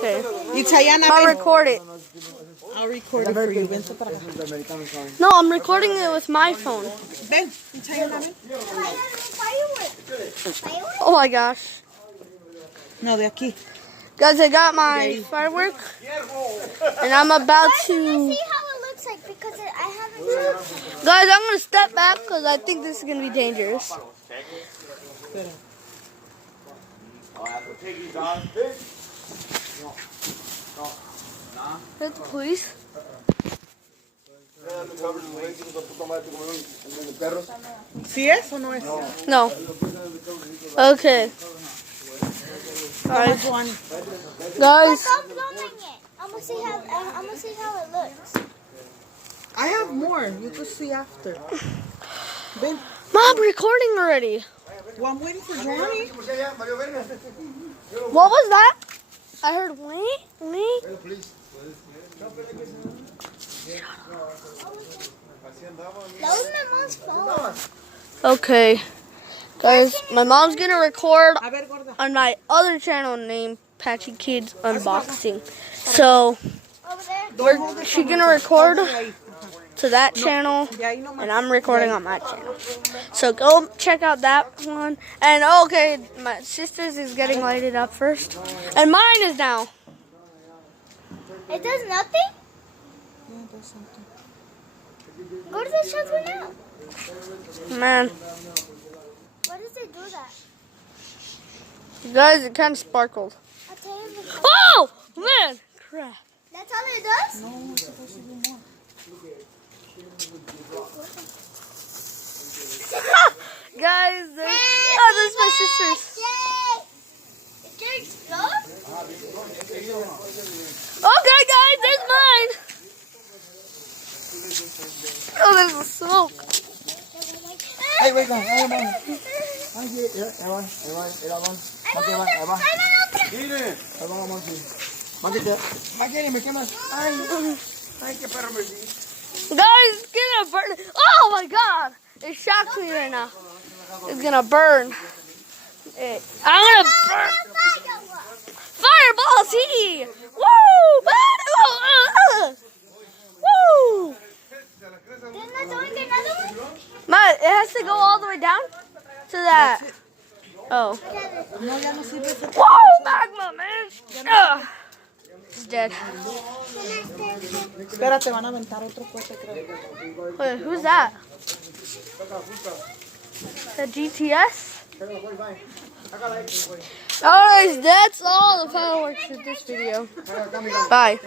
Okay. Itzayana, I'll ven. record it. I'll record it for you. Vente para acá. No, I'm recording it with my phone. Ven, Itzayana, ven. Oh my gosh. No, de aquí. Guys, I got my firework. And I'm about See to... how it looks like because I haven't. Guys, I'm going to step back because I think this is going to be dangerous. Hit the police. ¿Sí es o no es? No. Okay. Guys, one. Guys, Stop blowing it. I'm gonna see how it looks. I have more. You can see after. Ven. Mom, recording already. Well, I'm waiting for Johnny. What was that? I heard wait. That was my mom's phone. Okay. Guys, my mom's going to record A ver, gorda. on my other channel named Patchy Kids Unboxing. So, Over there. she's going to record to that channel, De ahí nomás. and I'm recording on my channel. So, go check out that one. And, okay, my sister's is getting lighted up first. And mine is now. It does nothing. Go to the shelter now. Man, Why does it do that? guys, it kind of sparkled. I'll tell you. Oh, man. Crap. That's all it does. No, it's supposed to do more. Guys, oh, this is my sister's. Yay! Did you explode? Okay, guys, there's mine. Oh, there's the smoke. Hey, wait, ahí va. Ahí va. Mire. Ahí va, Monty. Monty, me quemas. Ay, qué perro me di. Guys, it's gonna burn. Oh my god. It shocks me right now. It's gonna burn. I'm gonna burn. Fireball tea. Woo! Woo! Didn't I doing another one? Matt, it has to go all the way down to that. Oh. No, ya no sirve ese. Whoa, magma, man. Ugh. It's dead. Espérate, van a aventar otro cohete, creo. Wait, who's that? The GTS? Alright, that's all the fireworks for this video. Bye.